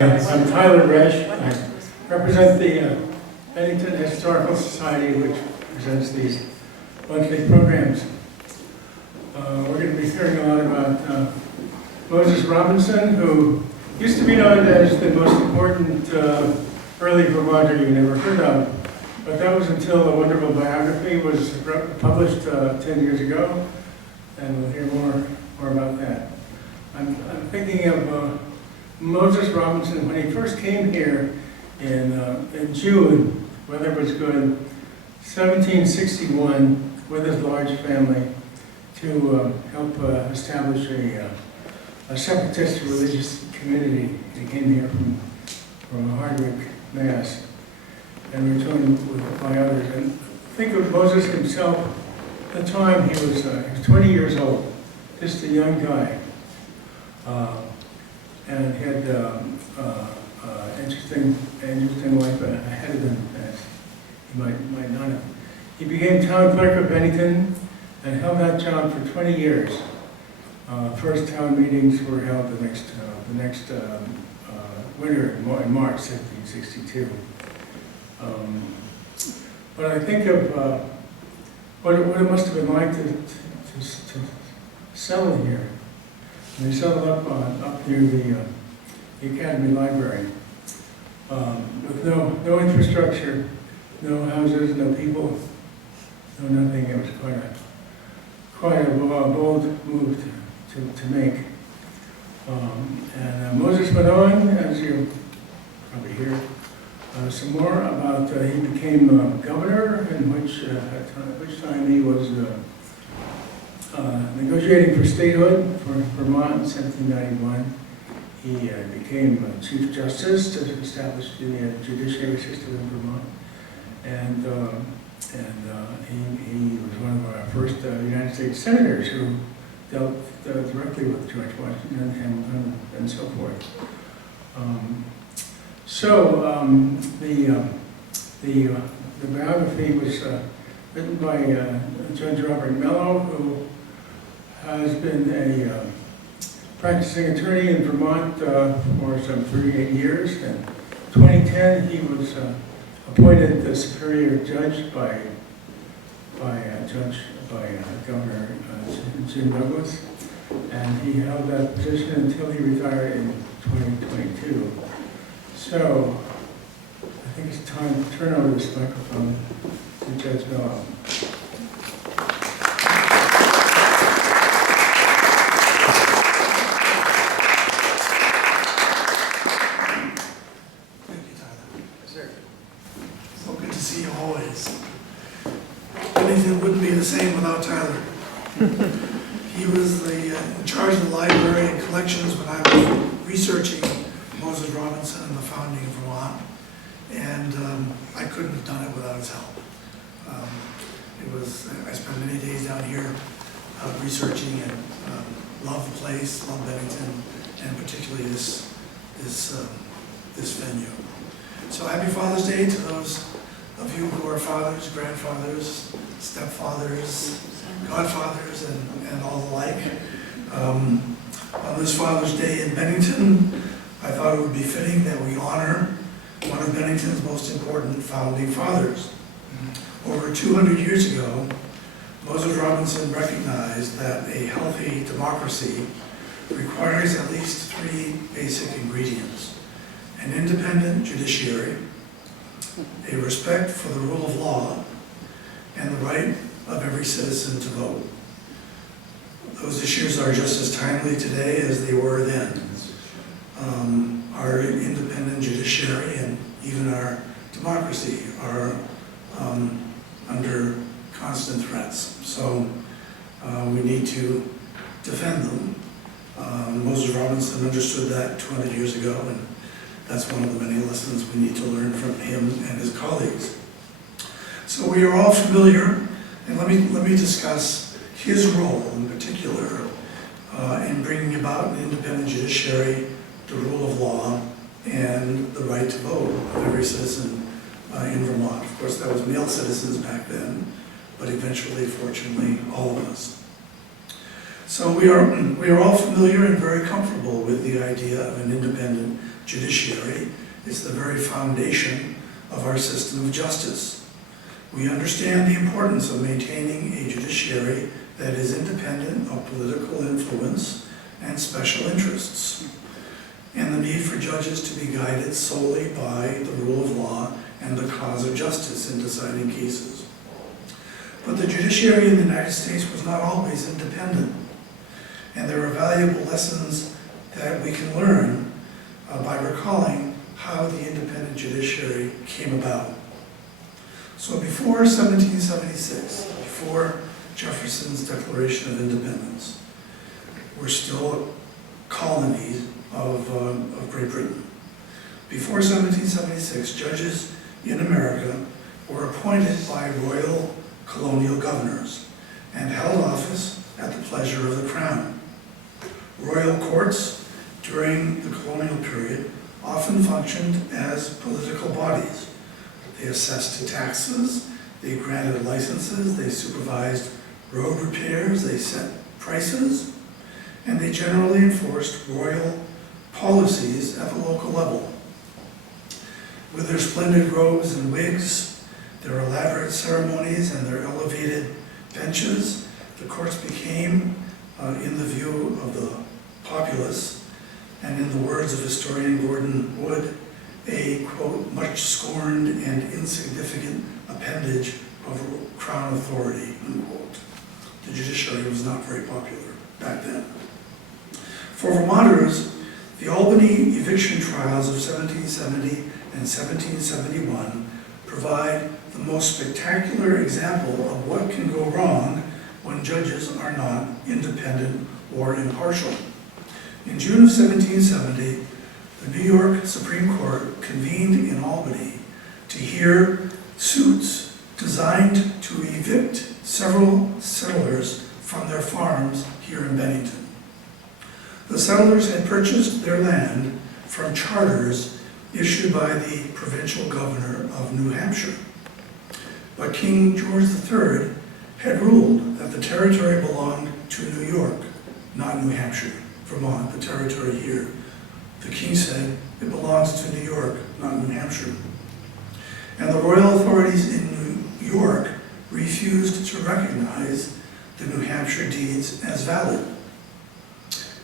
I'm Tyler Resch. I represent the Bennington Historical Society, which presents these monthly programs. We're going to be hearing a lot about Moses Robinson, who used to be known as the most important early Vermonter you never heard of. But that was until a wonderful biography was published 10 years ago, and we'll hear more about that. I'm thinking of Moses Robinson when he first came here in June. Weather was good. 1761, with his large family, to help establish a separatist religious community. He came here from Hardwick, Mass, and returned by others. And think of Moses himself. At the time, he was 20 years old, just a young guy, and had interesting life ahead of him, as he might not have. He became town clerk of Bennington and held that job for 20 years. First town meetings were held the next winter in March 1762. But I think of what it must have been like to settle here. And they settled up near the Academy Library, with no infrastructure, no houses, no people, no nothing. It was quite a bold move to make. And Moses went on, as you probably hear, some more about he became governor, in at which time he was negotiating for statehood for Vermont in 1791. He became Chief Justice to establish the judiciary system in Vermont, and he was one of our first United States senators who dealt directly with George Washington, Hamilton, and so forth. The biography was written by Judge Robert Mello, who has been a practicing attorney in Vermont for some 38 years. In 2010, he was appointed the superior judge by Governor Jim Douglas, and he held that position until he retired in 2022. So I think it's time to turn over this microphone to Judge Mello. Thank you, Tyler. Yes, sir. So good to see you always. Bennington wouldn't be the same without Tyler. He was in charge of the library and collections when I was researching Moses Robinson and the founding of Vermont, and I couldn't have done it without his help. I spent many days down here researching and loved the place, loved Bennington, and particularly this venue. So happy Father's Day to those of you who are fathers, grandfathers, stepfathers, godfathers, and all the like. On this Father's Day in Bennington, I thought it would be fitting that we honor one of Bennington's most important founding fathers. Over 200 years ago, Moses Robinson recognized that a healthy democracy requires at least 3 basic ingredients: an independent judiciary, a respect for the rule of law, and the right of every citizen to vote. Those issues are just as timely today as they were then. Our independent judiciary and even our democracy are under constant threats. So we need to defend them. Moses Robinson understood that 200 years ago, and that's one of the many lessons we need to learn from him and his colleagues. So we are all familiar, and let me discuss his role in particular in bringing about an independent judiciary, the rule of law, and the right to vote of every citizen in Vermont. Of course, that was male citizens back then, but eventually, fortunately, all of us. So we are all familiar and very comfortable with the idea of an independent judiciary. It's the very foundation of our system of justice. We understand the importance of maintaining a judiciary that is independent of political influence and special interests, and the need for judges to be guided solely by the rule of law and the cause of justice in deciding cases. But the judiciary in the United States was not always independent, and there are valuable lessons that we can learn by recalling how the independent judiciary came about. So before 1776, before Jefferson's Declaration of Independence, we're still colonies of Great Britain. Before 1776, judges in America were appointed by royal colonial governors and held office at the pleasure of the crown. Royal courts during the colonial period often functioned as political bodies. They assessed taxes, they granted licenses, they supervised road repairs, they set prices, and they generally enforced royal policies at the local level. With their splendid robes and wigs, their elaborate ceremonies, and their elevated benches, the courts became, in the view of the populace, and in the words of historian Gordon Wood, a, quote, much scorned and insignificant appendage of crown authority, unquote. The judiciary was not very popular back then. For Vermonters, the Albany eviction trials of 1770 and 1771 provide the most spectacular example of what can go wrong when judges are not independent or impartial. In June of 1770, the New York Supreme Court convened in Albany to hear suits designed to evict several settlers from their farms here in Bennington. The settlers had purchased their land from charters issued by the provincial governor of New Hampshire. But King George III had ruled that the territory belonged to New York, not New Hampshire, Vermont, the territory here. The king said it belongs to New York, not New Hampshire. And the royal authorities in New York refused to recognize the New Hampshire deeds as valid.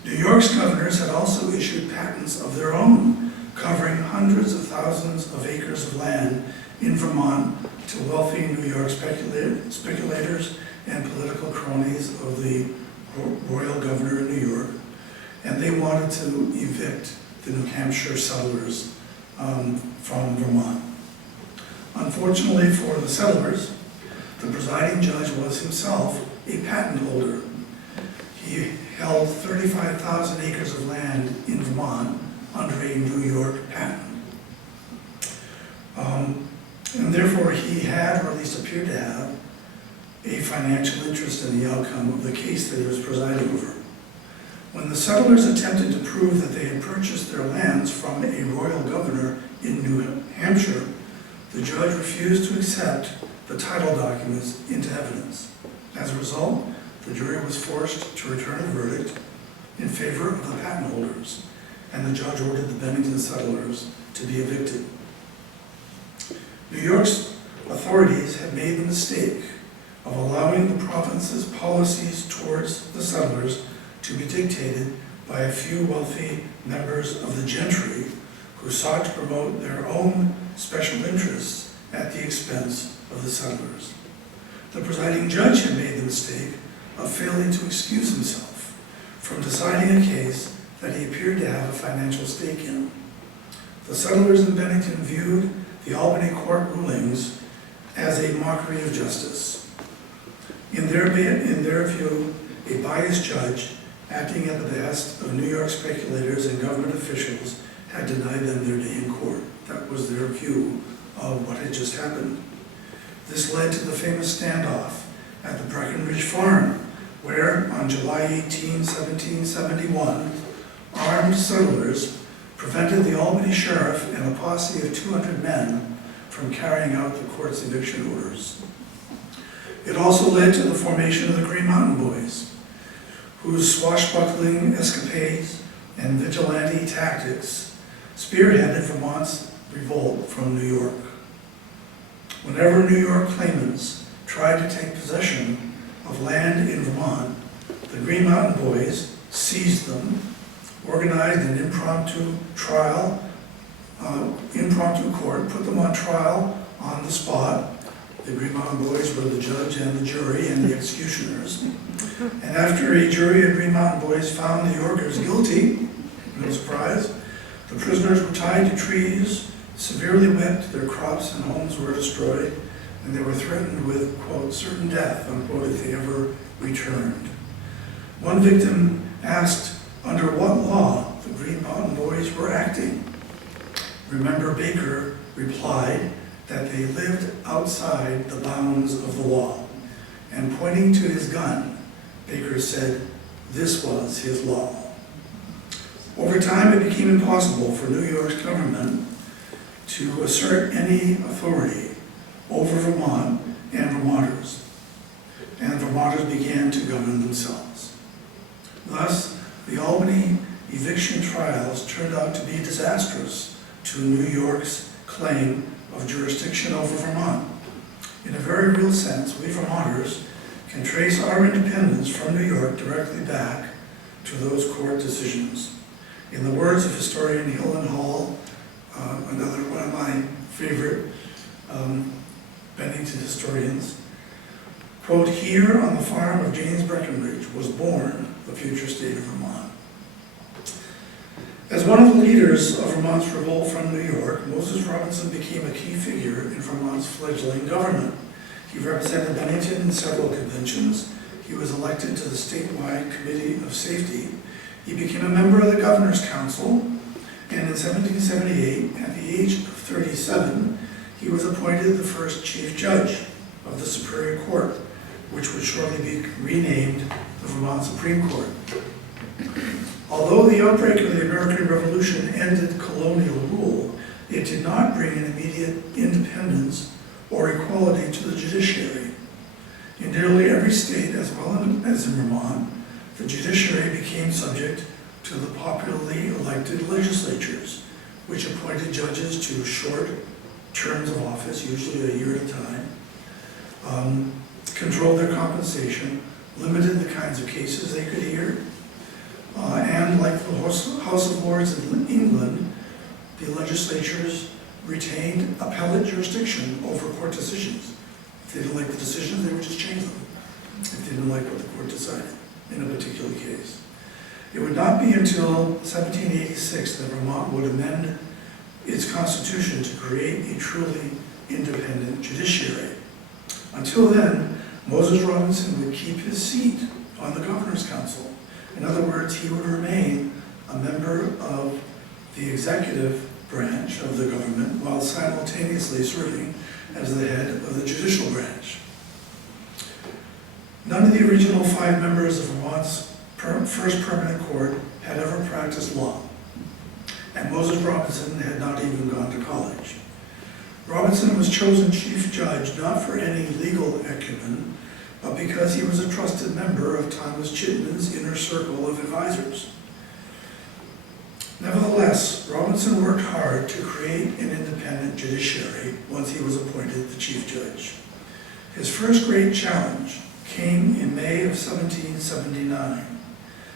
New York's governors had also issued patents of their own, covering hundreds of thousands of acres of land in Vermont to wealthy New York speculators and political cronies of the royal governor of New York. And they wanted to evict the New Hampshire settlers from Vermont. Unfortunately for the settlers, the presiding judge was himself a patent holder. He held 35,000 acres of land in Vermont under a New York patent. And therefore he had, or at least appeared to have, a financial interest in the outcome of the case that he was presiding over. When the settlers attempted to prove that they had purchased their lands from a royal governor in New Hampshire, the judge refused to accept the title documents into evidence. As a result, the jury was forced to return a verdict in favor of the patent holders, and the judge ordered the Bennington settlers to be evicted. New York's authorities had made the mistake of allowing the province's policies towards the settlers to be dictated by a few wealthy members of the gentry who sought to promote their own special interests at the expense of the settlers. The presiding judge had made the mistake of failing to excuse himself from deciding a case that he appeared to have a financial stake in. The settlers in Bennington viewed the Albany court rulings as a mockery of justice. In their view, a biased judge acting at the behest of New York speculators and government officials had denied them their day in court. That was their view of what had just happened. This led to the famous standoff at the Breckenridge Farm, where on July 18, 1771, armed settlers prevented the Albany sheriff and a posse of 200 men from carrying out the court's eviction orders. It also led to the formation of the Green Mountain Boys, whose swashbuckling escapades and vigilante tactics spearheaded Vermont's revolt from New York. Whenever New York claimants tried to take possession of land in Vermont, the Green Mountain Boys seized them, organized an impromptu court, put them on trial on the spot. The Green Mountain Boys were the judge and the jury and the executioners. And after a jury of Green Mountain Boys found the Yorkers guilty, no surprise, the prisoners were tied to trees, severely whipped, their crops and homes were destroyed, and they were threatened with, quote, certain death, unquote, if they ever returned. One victim asked under what law the Green Mountain Boys were acting. Remember, Baker replied that they lived outside the bounds of the law. And pointing to his gun, Baker said this was his law. Over time, it became impossible for New York's government to assert any authority over Vermont and Vermonters, and Vermonters began to govern themselves. Thus, the Albany eviction trials turned out to be disastrous to New York's claim of jurisdiction over Vermont. In a very real sense, we Vermonters can trace our independence from New York directly back to those court decisions. In the words of historian Hill and Hall, another one of my favorite Bennington historians, quote, here on the farm of James Breckenridge was born the future state of Vermont. As one of the leaders of Vermont's revolt from New York, Moses Robinson became a key figure in Vermont's fledgling government. He represented Bennington in several conventions. He was elected to the statewide Committee of Safety. He became a member of the Governor's Council, and in 1778, at the age of 37, he was appointed the first Chief Judge of the Superior Court, which would shortly be renamed the Vermont Supreme Court. Although the outbreak of the American Revolution ended colonial rule, it did not bring an immediate independence or equality to the judiciary. In nearly every state, as well as in Vermont, the judiciary became subject to the popularly elected legislatures, which appointed judges to short terms of office, usually a year at a time, controlled their compensation, limited the kinds of cases they could hear, and like the House of Lords in England, the legislatures retained appellate jurisdiction over court decisions. If they didn't like the decisions, they would just change them, if they didn't like what the court decided in a particular case. It would not be until 1786 that Vermont would amend its constitution to create a truly independent judiciary. Until then, Moses Robinson would keep his seat on the Governor's Council. In other words, he would remain a member of the executive branch of the government while simultaneously serving as the head of the judicial branch. None of the original 5 members of Vermont's first permanent court had ever practiced law, and Moses Robinson had not even gone to college. Robinson was chosen chief judge not for any legal acumen, but because he was a trusted member of Thomas Chittenden's inner circle of advisors. Nevertheless, Robinson worked hard to create an independent judiciary once he was appointed the chief judge. His first great challenge came in May of 1779,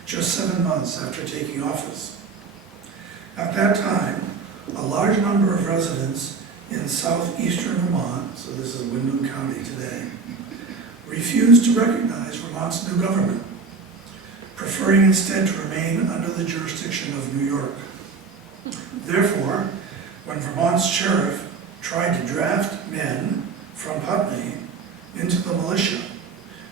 just 7 months after taking office. At that time, a large number of residents in southeastern Vermont, so this is Windham County today, refused to recognize Vermont's new government, preferring instead to remain under the jurisdiction of New York. Therefore, when Vermont's sheriff tried to draft men from Putney into the militia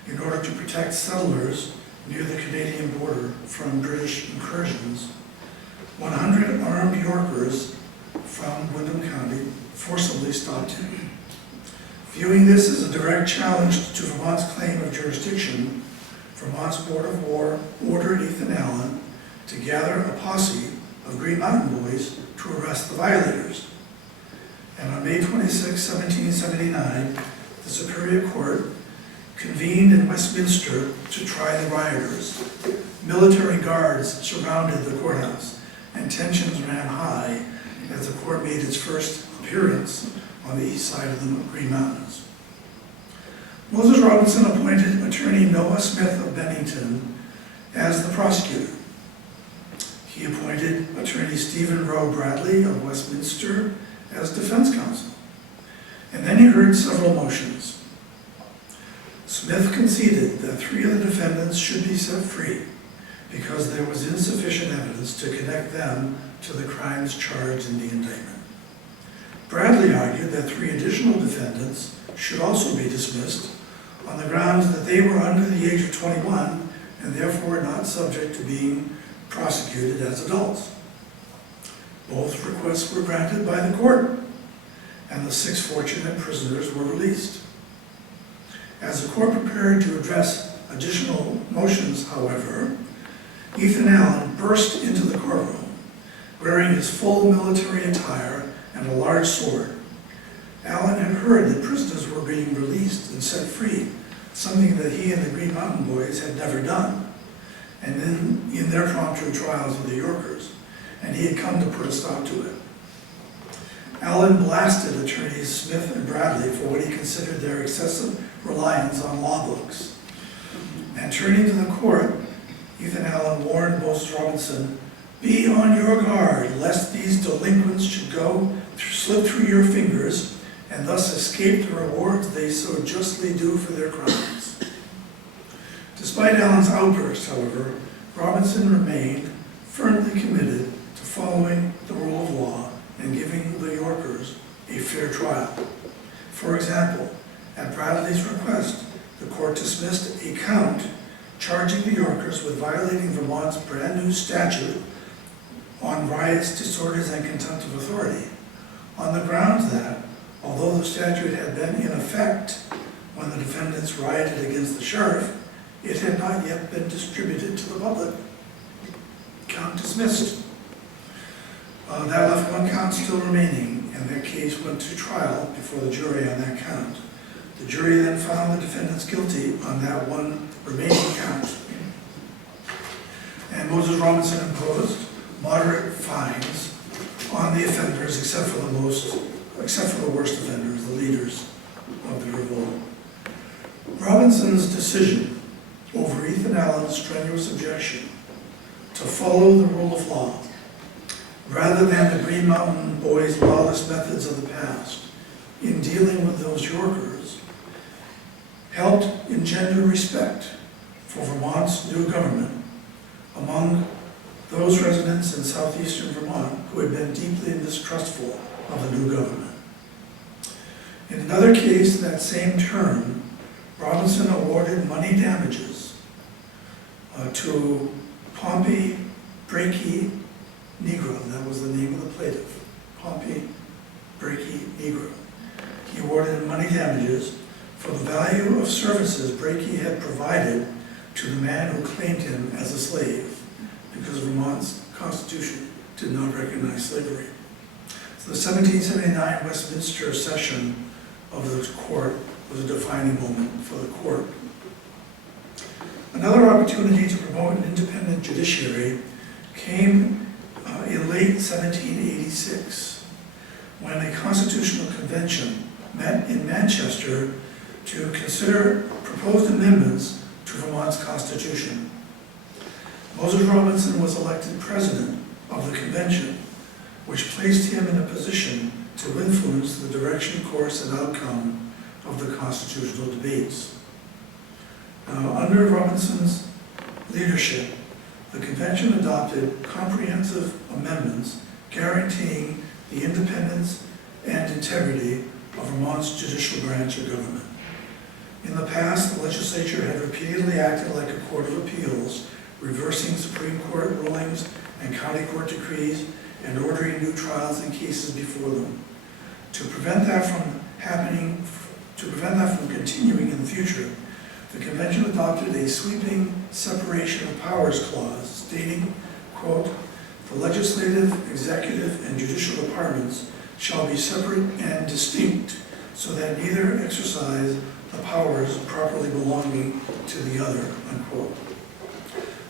in order to protect settlers near the Canadian border from British incursions, 100 armed Yorkers from Windham County forcibly stopped him. Viewing this as a direct challenge to Vermont's claim of jurisdiction, Vermont's Board of War ordered Ethan Allen to gather a posse of Green Mountain Boys to arrest the violators. And on May 26, 1779, the Superior Court convened in Westminster to try the rioters. Military guards surrounded the courthouse, and tensions ran high as the court made its first appearance on the east side of the Green Mountains. Moses Robinson appointed attorney Noah Smith of Bennington as the prosecutor. He appointed attorney Stephen Rowe Bradley of Westminster as defense counsel. And then he heard several motions. Smith conceded that 3 of the defendants should be set free because there was insufficient evidence to connect them to the crimes charged in the indictment. Bradley argued that 3 additional defendants should also be dismissed on the grounds that they were under the age of 21 and therefore not subject to being prosecuted as adults. Both requests were granted by the court, and the 6 fortunate prisoners were released. As the court prepared to address additional motions, however, Ethan Allen burst into the courtroom wearing his full military attire and a large sword. Allen had heard that prisoners were being released and set free, something that he and the Green Mountain Boys had never done, and then in their promptu trials of the Yorkers, and he had come to put a stop to it. Allen blasted attorneys Smith and Bradley for what he considered their excessive reliance on law books. And turning to the court, Ethan Allen warned Moses Robinson, "Be on your guard, lest these delinquents should slip through your fingers and thus escape the rewards they so justly do for their crimes." Despite Allen's outburst, however, Robinson remained firmly committed to following the rule of law and giving the Yorkers a fair trial. For example, at Bradley's request, the court dismissed a count charging the Yorkers with violating Vermont's brand new statute on riots, disorders, and contempt of authority, on the grounds that, although the statute had been in effect when the defendants rioted against the sheriff, it had not yet been distributed to the public. Count dismissed. That left 1 count still remaining, and their case went to trial before the jury on that count. The jury then found the defendants guilty on that 1 remaining count. And Moses Robinson imposed moderate fines on the offenders, except for the worst offenders, the leaders of the revolt. Robinson's decision over Ethan Allen's strenuous objection to follow the rule of law, rather than the Green Mountain Boys' lawless methods of the past in dealing with those Yorkers, helped engender respect for Vermont's new government among those residents in southeastern Vermont who had been deeply mistrustful of the new government. In another case in that same term, Robinson awarded money damages to Pompey Breaky Negro. That was the name of the plaintiff, Pompey Breaky Negro. He awarded money damages for the value of services Breaky had provided to the man who claimed him as a slave, because Vermont's Constitution did not recognize slavery. So the 1779 Westminster session of the court was a defining moment for the court. Another opportunity to promote an independent judiciary came in late 1786, when a constitutional convention met in Manchester to consider proposed amendments to Vermont's Constitution. Moses Robinson was elected president of the convention, which placed him in a position to influence the direction, course, and outcome of the constitutional debates. Under Robinson's leadership, the convention adopted comprehensive amendments guaranteeing the independence and integrity of Vermont's judicial branch of government. In the past, the legislature had repeatedly acted like a court of appeals, reversing Supreme Court rulings and county court decrees and ordering new trials and cases before them. To prevent that from continuing in the future, the convention adopted a sweeping separation of powers clause stating, quote, "The legislative, executive, and judicial departments shall be separate and distinct, so that neither exercise the powers properly belonging to the other, unquote.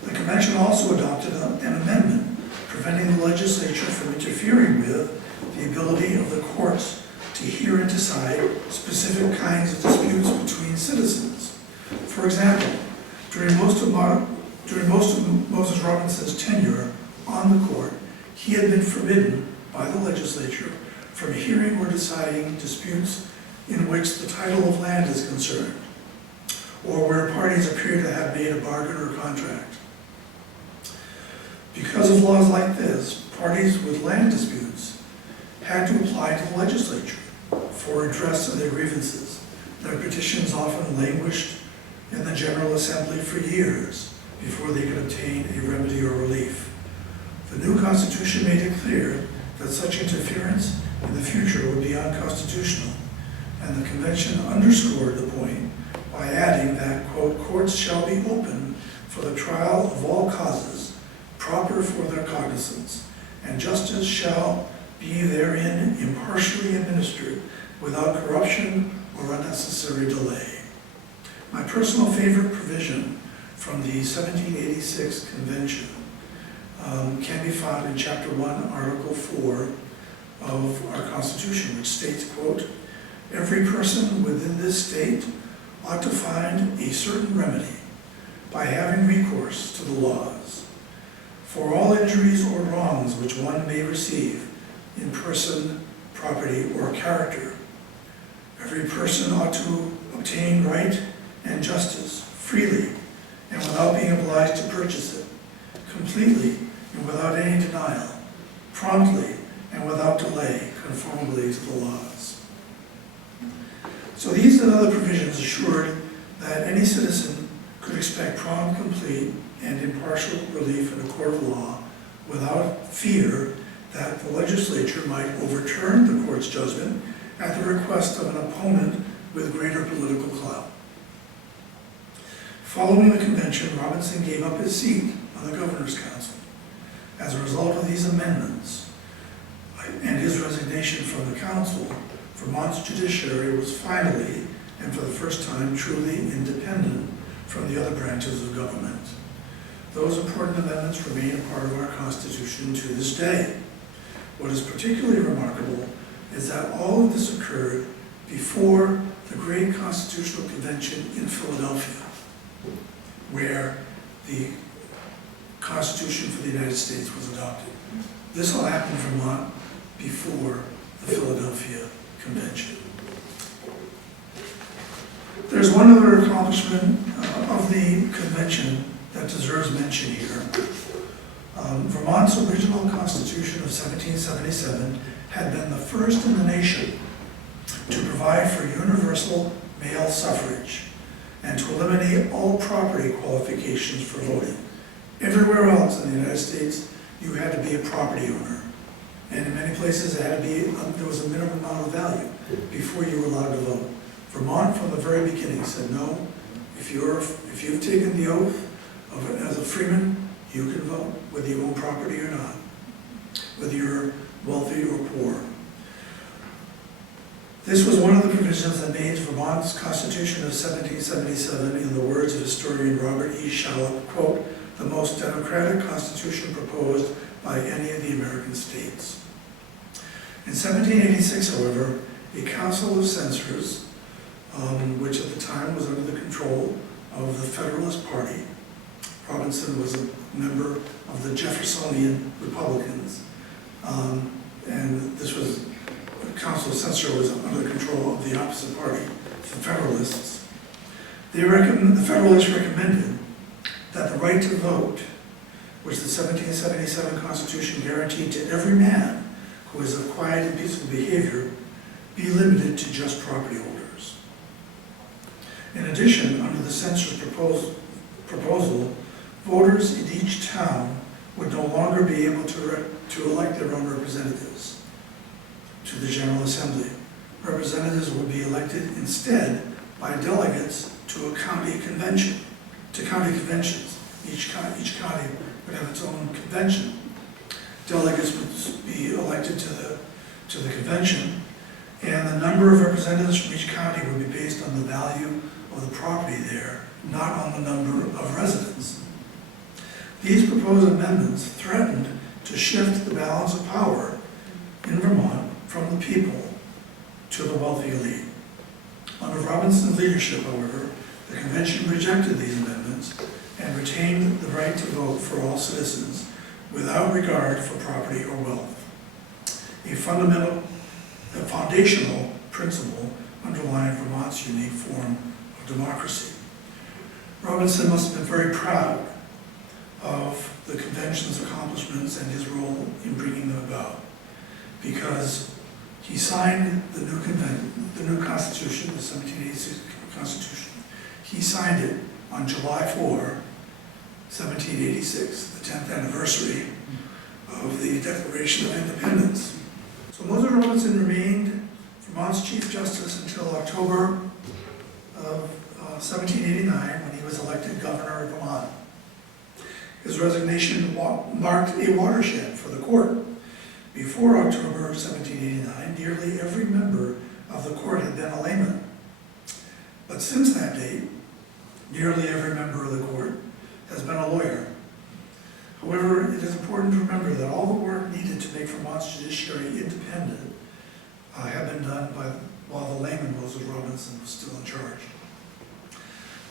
The convention also adopted an amendment preventing the legislature from interfering with the ability of the courts to hear and decide specific kinds of disputes between citizens. For example, during most of Moses Robinson's tenure on the court, he had been forbidden by the legislature from hearing or deciding disputes in which the title of land is concerned, or where parties appear to have made a bargain or contract. Because of laws like this, parties with land disputes had to apply to the legislature for redress of their grievances. Their petitions often languished in the General Assembly for years before they could obtain a remedy or relief. The new Constitution made it clear that such interference in the future would be unconstitutional, and the convention underscored the point by adding that, quote, courts shall be open for the trial of all causes proper for their cognizance, and justice shall be therein impartially administered without corruption or unnecessary delay. My personal favorite provision from the 1786 convention can be found in Chapter 1, Article 4 of our Constitution, which states, quote, every person within this state ought to find a certain remedy by having recourse to the laws for all injuries or wrongs which one may receive in person, property, or character. Every person ought to obtain right and justice freely and without being obliged to purchase it, completely and without any denial, promptly and without delay, conformably to the laws. So these and other provisions assured that any citizen could expect prompt, complete, and impartial relief in a court of law without fear that the legislature might overturn the court's judgment at the request of an opponent with greater political clout. Following the convention, Robinson gave up his seat on the Governor's Council. As a result of these amendments and his resignation from the council, Vermont's judiciary was finally, and for the first time, truly independent from the other branches of government. Those important amendments remain a part of our Constitution to this day. What is particularly remarkable is that all of this occurred before the Great Constitutional Convention in Philadelphia, where the Constitution for the United States was adopted. This all happened in Vermont before the Philadelphia Convention. There's one other accomplishment of the convention that deserves mention here. Vermont's original Constitution of 1777 had been the first in the nation to provide for universal male suffrage and to eliminate all property qualifications for voting. Everywhere else in the United States, you had to be a property owner. And in many places, it had to be, there was a minimum amount of value before you were allowed to vote. Vermont, from the very beginning, said no. If you've taken the oath as a freeman, you can vote, whether you own property or not, whether you're wealthy or poor. This was one of the provisions that made Vermont's Constitution of 1777, in the words of historian Robert E. Shallop, quote, the most democratic constitution proposed by any of the American states. In 1786, however, a council of censors, which at the time was under the control of the Federalist Party, Robinson was a member of the Jeffersonian Republicans, and this was, the council of censors was under the control of the opposite party, the Federalists. The Federalists recommended that the right to vote, which the 1777 Constitution guaranteed to every man who is of quiet and peaceful behavior, be limited to just property holders. In addition, under the census proposal, voters in each town would no longer be able to elect their own representatives to the General Assembly. Representatives would be elected instead by delegates to a county convention, to county conventions. Each county would have its own convention. Delegates would be elected to the convention, And the number of representatives from each county would be based on the value of the property there, not on the number of residents. These proposed amendments threatened to shift the balance of power in Vermont from the people to the wealthy elite. Under Robinson's leadership, however, the convention rejected these amendments and retained the right to vote for all citizens without regard for property or wealth. A foundational principle underlying Vermont's unique form of democracy. Robinson must have been very proud of the convention's accomplishments and his role in bringing them about, because he signed the new Constitution, the 1786 Constitution. He signed it on July 4, 1786, the 10th anniversary of the Declaration of Independence. So Moses Robinson remained Vermont's Chief Justice until October of 1789, when he was elected governor of Vermont. His resignation marked a watershed for the court. Before October of 1789, nearly every member of the court had been a layman. But since that date, nearly every member of the court has been a lawyer. However, it is important to remember that all the work needed to make Vermont's judiciary independent had been done while the layman Moses Robinson was still in charge.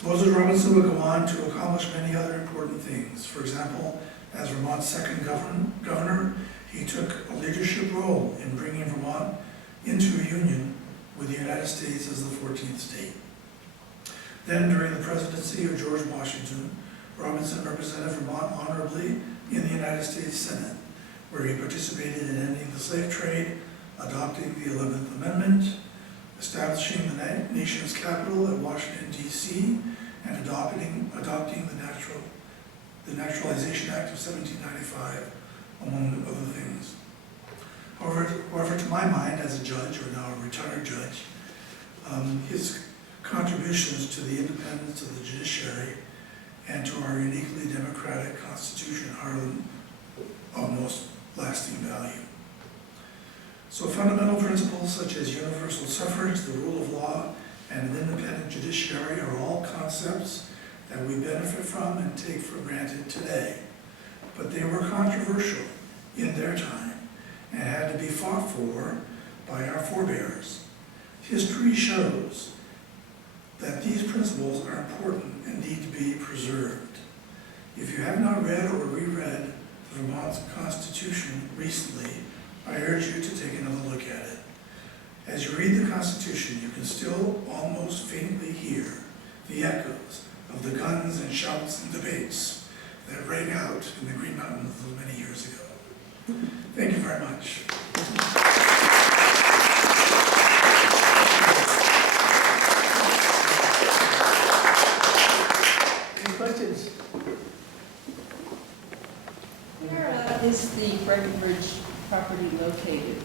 Moses Robinson would go on to accomplish many other important things. For example, as Vermont's second governor, he took a leadership role in bringing Vermont into a union with the United States as the 14th state. Then, during the presidency of George Washington, Robinson represented Vermont honorably in the United States Senate, where he participated in ending the slave trade, adopting the 11th Amendment, establishing the nation's capital at Washington, D.C., and adopting the Naturalization Act of 1795, among other things. However, to my mind, as a judge, or now a retired judge, his contributions to the independence of the judiciary and to our uniquely democratic Constitution are of most lasting value. So fundamental principles such as universal suffrage, the rule of law, and an independent judiciary are all concepts that we benefit from and take for granted today. But they were controversial in their time and had to be fought for by our forebears. History shows that these principles are important and need to be preserved. If you have not read or reread the Vermont Constitution recently, I urge you to take another look at it. As you read the Constitution, you can still almost faintly hear the echoes of the guns and shouts and debates that rang out in the Green Mountains many years ago. Thank you very much. Any questions? Where is the Breckenridge property located?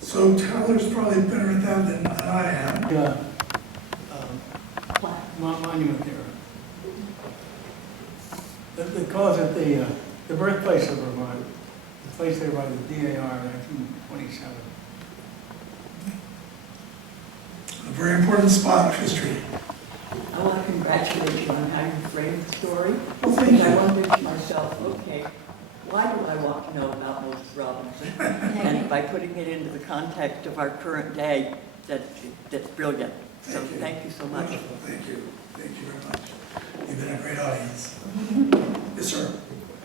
So Tyler's probably better at that than I am. Monument there. They call it the birthplace of Vermont, the place there by the DAR in 1927. A very important spot of history. I want to congratulate you on how you framed the story. Well, thank you. I wondered to myself, okay, why do I want to know about Moses Robinson? And by putting it into the context of our current day, that's brilliant. So thank you so much. Wonderful. Thank you. Thank you very much. You've been a great audience. Yes, sir.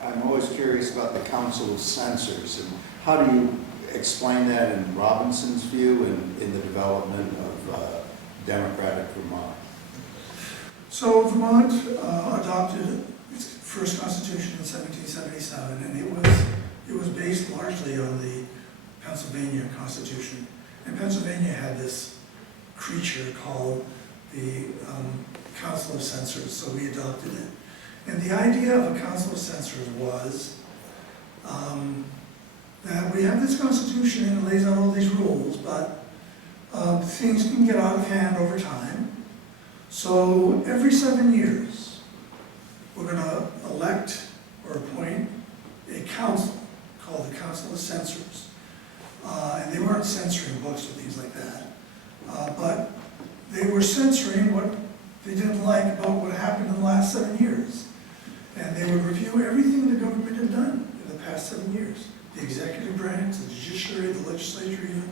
I'm always curious about the Council of Censors, and how do you explain that in Robinson's view and in the development of democratic Vermont? So Vermont adopted its first constitution in 1777, and it was based largely on the Pennsylvania Constitution. And Pennsylvania had this creature called the Council of Censors, so we adopted it. And the idea of a Council of Censors was that we have this Constitution and it lays out all these rules, but things can get out of hand over time. So every 7 years, we're going to elect or appoint a council called the Council of Censors. and they weren't censoring books or things like that. But they were censoring what they didn't like about what happened in the last 7 years. And they would review everything the government had done in the past 7 years. The executive branch, the judiciary, the legislature even.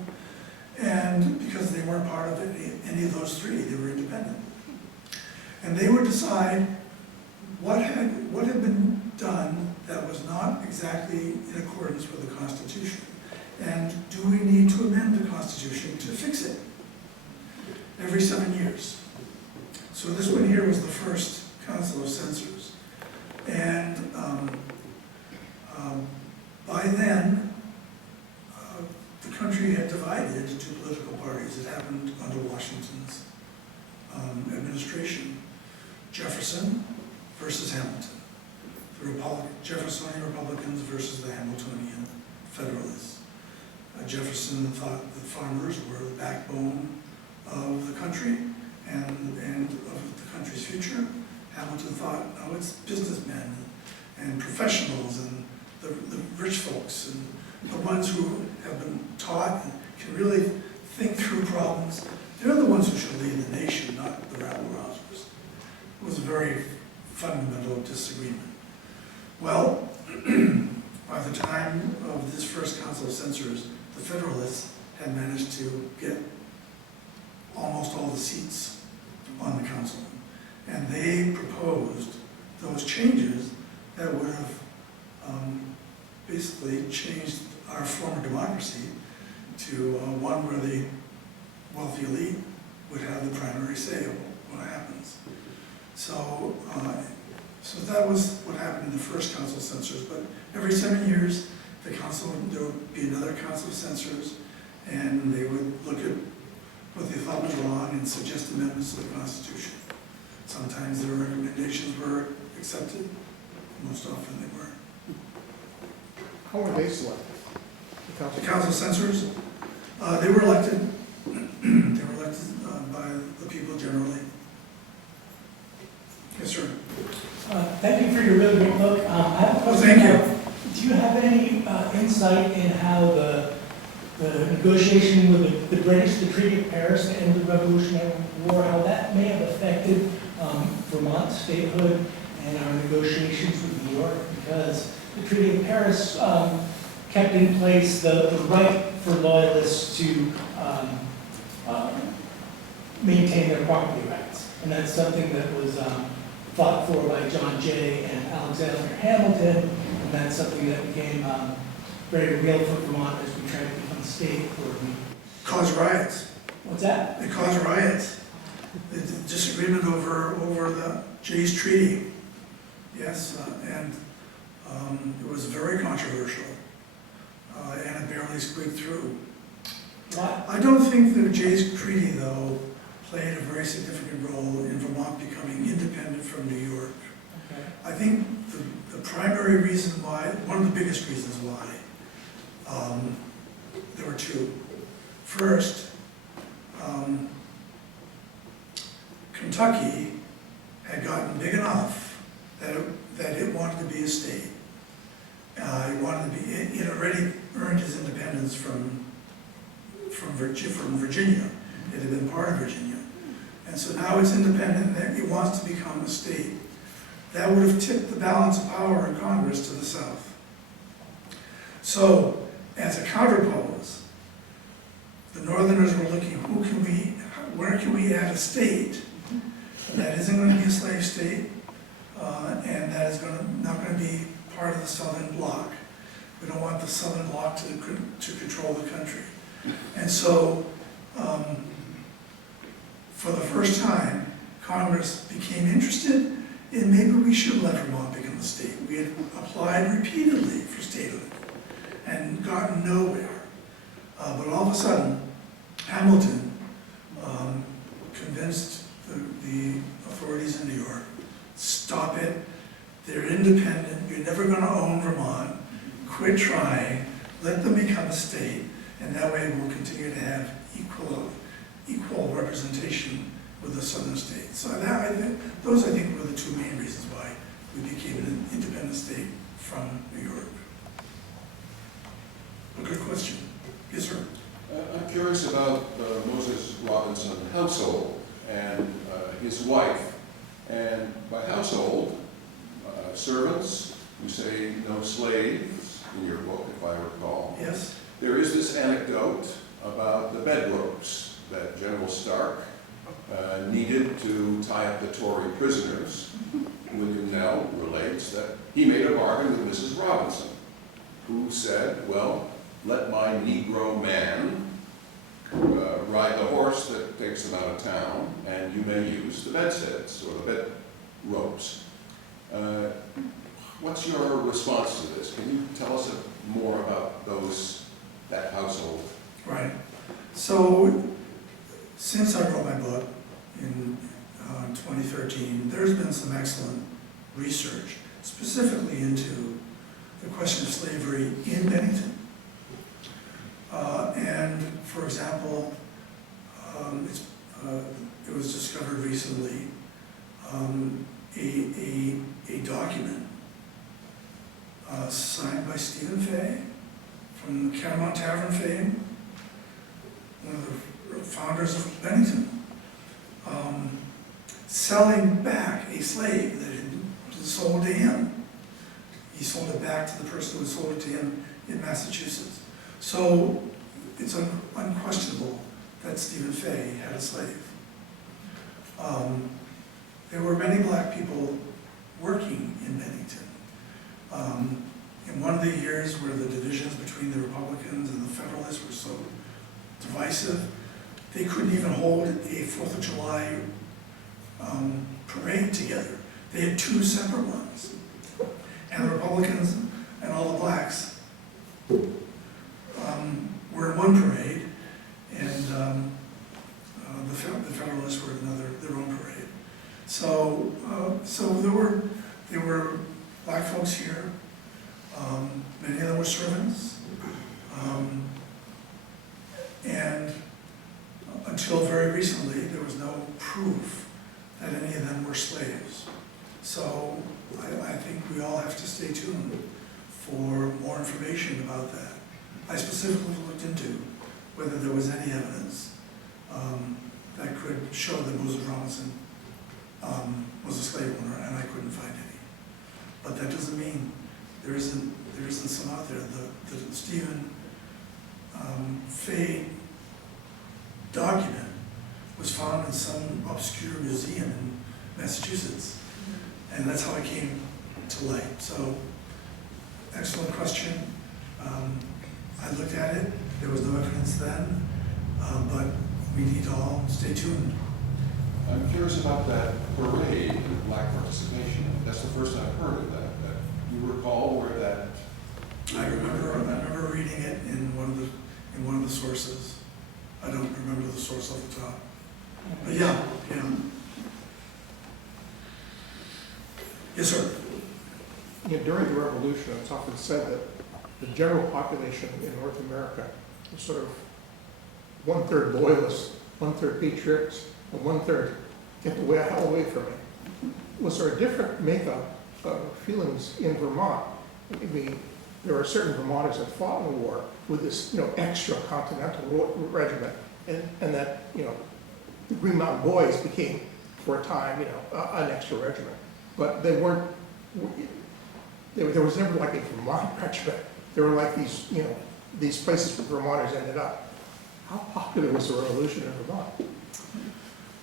And because they weren't part of any of those three, they were independent. And they would decide what had been done that was not exactly in accordance with the Constitution. And do we need to amend the Constitution to fix it? Every 7 years. So this one here was the first Council of Censors. And by then, the country had divided into two political parties. It happened under Washington's administration. Jefferson versus Hamilton. The Jeffersonian Republicans versus the Hamiltonian Federalists. Jefferson thought that farmers were the backbone of the country and of the country's future. Hamilton thought, no, it's businessmen and professionals and the rich folks and the ones who have been taught and can really think through problems. They're the ones who should lead the nation, not the rabble-rousers. It was a very fundamental disagreement. Well, by the time of this first Council of Censors, the Federalists had managed to get almost all the seats on the council. And they proposed those changes that would have basically changed our form of democracy to one where the wealthy elite would have the primary say of what happens. So, so that was what happened in the first Council of Censors. But every 7 years, there would be another Council of Censors, and they would look at what they thought was wrong and suggest amendments to the Constitution. Sometimes their recommendations were accepted, most often they weren't. How were they selected? The Council of Censors, they were elected. They were elected by the people generally. Yes, sir. Thank you for your really great book. I have a question. Thank you. Do you have any insight in how the negotiation with the British, the Treaty of Paris, the end of the Revolutionary War, how that may have affected Vermont statehood and our negotiations with New York? Because the Treaty of Paris kept in place the right for loyalists to maintain their property rights. And that's something that was fought for by John Jay and Alexander Hamilton, and that's something that became very real for Vermont as we tried to become a state where we... Caused riots. What's that? It caused riots. The disagreement over the Jay's Treaty. Yes, and it was very controversial, and it barely squeaked through. What? I don't think the Jay's Treaty, though, played a very significant role in Vermont becoming independent from New York. Okay. I think the primary reason why, one of the biggest reasons why, there were two. First, Kentucky had gotten big enough that it wanted to be a state. It already earned its independence from Virginia. It had been part of Virginia. And so now it's independent and it wants to become a state. That would have tipped the balance of power in Congress to the south. So, as a counterpose, the Northerners were looking, where can we add a state that isn't going to be a slave state, and that is not going to be part of the Southern Bloc. We don't want the Southern Bloc to control the country. And so, for the first time, Congress became interested in maybe we should let Vermont become a state. We had applied repeatedly for statehood and gotten nowhere. But all of a sudden, Hamilton convinced the authorities in New York, stop it, they're independent, you're never going to own Vermont, quit trying, let them become a state, and that way we'll continue to have equal representation with the southern states. So those I think were the two main reasons why we became an independent state from New York. A good question. Yes, sir. household and his wife. And by household, servants, you say no slaves in your book, if I recall. Yes? There is this anecdote about the bed ropes that General Stark needed to tie up the Tory prisoners. William Nell relates that he made a bargain with Mrs. Robinson, who said, well, let my Negro man ride the horse that takes them out of town, and you may use the bedsteads or the bed ropes. What's your response to this? Can you tell us more about that household? Right. So, since I wrote my book in 2013, there's been some excellent research, specifically into the question of slavery in Bennington. And, for example, it was discovered recently a document signed by Stephen Fay from the Catamount Tavern fame, one of the founders of Bennington, selling back a slave that had been sold to him. He sold it back to the person who sold it to him in Massachusetts. So it's unquestionable that Stephen Fay had a slave. There were many black people working in Bennington. In one of the years where the divisions between the Republicans and the Federalists were so divisive, they couldn't even hold a 4th of July parade together. They had two separate ones. And the Republicans and all the blacks were in one parade, and the Federalists were in their own parade. So there were black folks here. Many of them were servants. And until very recently, there was no proof that any of them were slaves. So I think we all have to stay tuned for more information about that. I specifically looked into whether there was any evidence that could show that Moses Robinson was a slave owner, and I couldn't find any. But that doesn't mean there isn't some out there. The Stephen Fay document was found in some obscure museum in Massachusetts, and that's how it came to light. So, excellent question. I looked at it. There was no evidence then, but we need to all stay tuned. I'm curious about that parade and black participation. That's the first I've heard of that. You recall where that? I remember reading it in one of the sources. I don't remember the source off the top. But yeah. Yes, sir. During the Revolution, it's often said that the general population in North America was sort of 1/3 loyalists, 1/3 patriots, and 1/3 get the hell away from me. Was there a different makeup of feelings in Vermont? I mean, there are certain Vermonters that fought in the war with this, extra continental regiment, and that, the Green Mountain Boys became, for a time, an extra regiment. But they weren't, there was never like a Vermont regiment. There were like these, these places where Vermonters ended up. How popular was the Revolution in Vermont?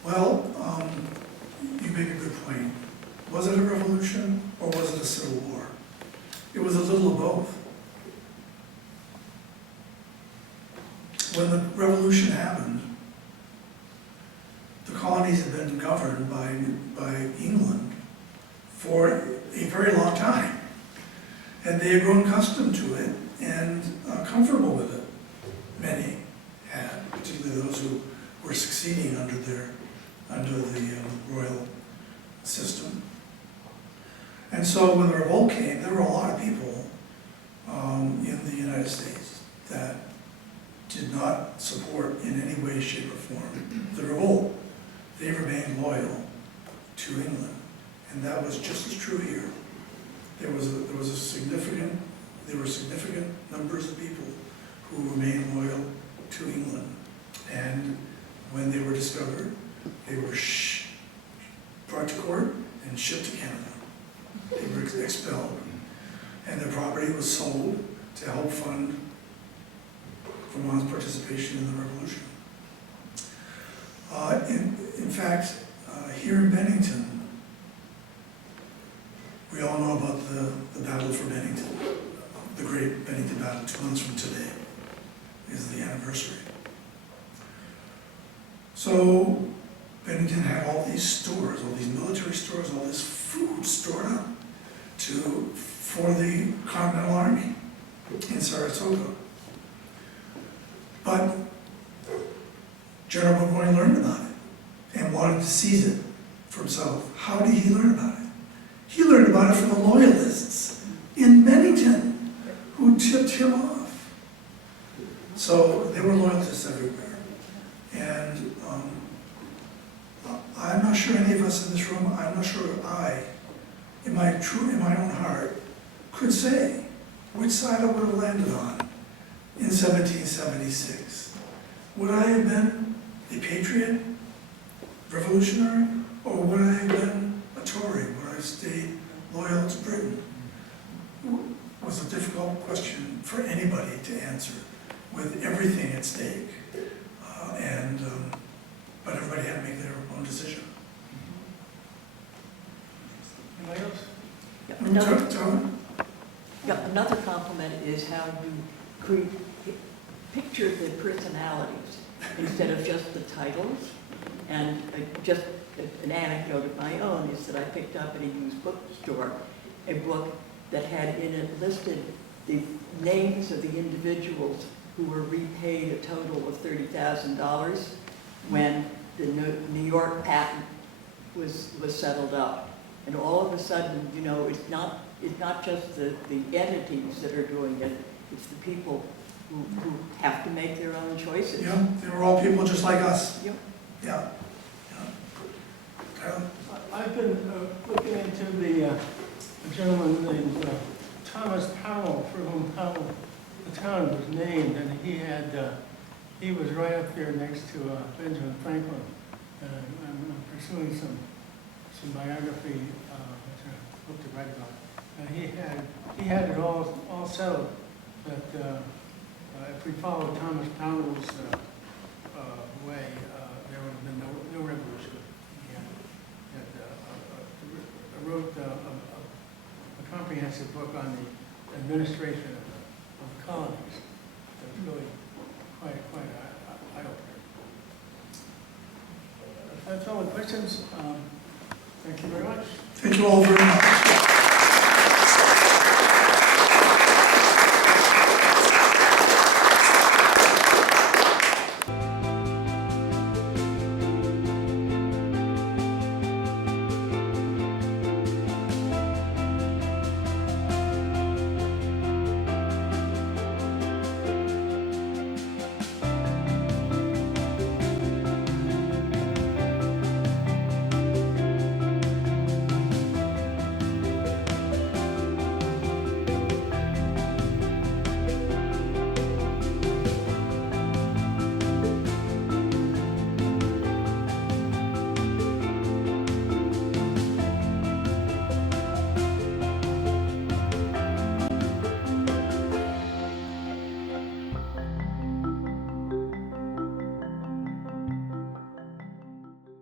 Well, you make a good point. Was it a revolution or was it a civil war? It was a little of both. When the revolution happened, the colonies had been governed by England for a very long time. And they had grown accustomed to it and comfortable with it. Many had, particularly those who were succeeding under the royal system. And so when the revolt came, there were a lot of people in the United States that did not support in any way, shape, or form the revolt. They remained loyal to England, and that was just as true here. There were significant numbers of people who remained loyal to England, and when they were discovered, They were brought to court and shipped to Canada. They were expelled. And their property was sold to help fund Vermont's participation in the revolution. In fact, here in Bennington, we all know about the battle for Bennington, the great Bennington battle. 2 months from today is the anniversary. So Bennington had all these stores, all these military stores, all this food stored up for the Continental Army in Saratoga. But General Burgoyne learned about it and wanted to seize it for himself. How did he learn about it? He learned about it from the loyalists in Bennington who tipped him off. So there were loyalists everywhere. And I'm not sure any of us in this room, I'm not sure I, in my own heart, could say which side I would have landed on in 1776. Would I have been a patriot, revolutionary, or would I have been a Tory? Would I have stayed loyal to Britain? It was a difficult question for anybody to answer with everything at stake. But everybody had to make their own decision. Anybody else? Another compliment is how you picture the personalities instead of just the titles. And just an anecdote of my own is that I picked up at a used bookstore a book that had in it listed the names of the individuals who were repaid a total of $30,000 when the New York patent was settled up. And all of a sudden, you know, it's not just the entities that are doing it, it's the people who have to make their own choices. Yeah, they were all people just like us. Yep. Yeah. I've been looking into a gentleman named Thomas Powell, for whom Powell, the town was named, and he was right up there next to Benjamin Franklin. I'm pursuing some biography, which I hope to write about. He had it all settled that if we followed Thomas Powell's way, there would have been no revolution. He wrote a comprehensive book on the administration of the colonies. It was really quite eye-opener. If that's all the questions, thank you very much. Thank you all very much.